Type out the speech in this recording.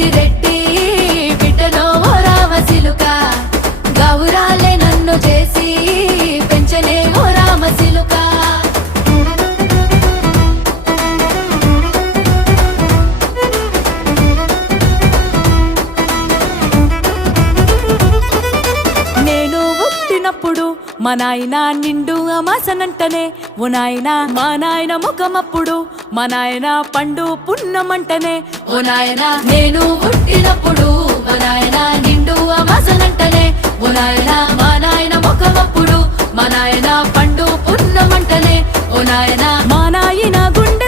పెద్దిరెడ్డి బిడ్డలో ఓ రామసిలుక గౌరాలే నన్ను చేసి పెంచనే ఓ రామసిలుక నేను పుట్టినప్పుడు మా నాయన నిండు అమాసనంటనే ఓ నాయన మా నాయన ముఖమప్పుడు మా నాయన పండు పున్నమంటనే ఓ నాయన నేను పుట్టినప్పుడు మా నాయన నిండు అమాసనంటనే ఓ నాయన మా నాయన ముఖమప్పుడు మా నాయన పండు పున్నమంటనే ఓ నాయన మా నాయన గుండె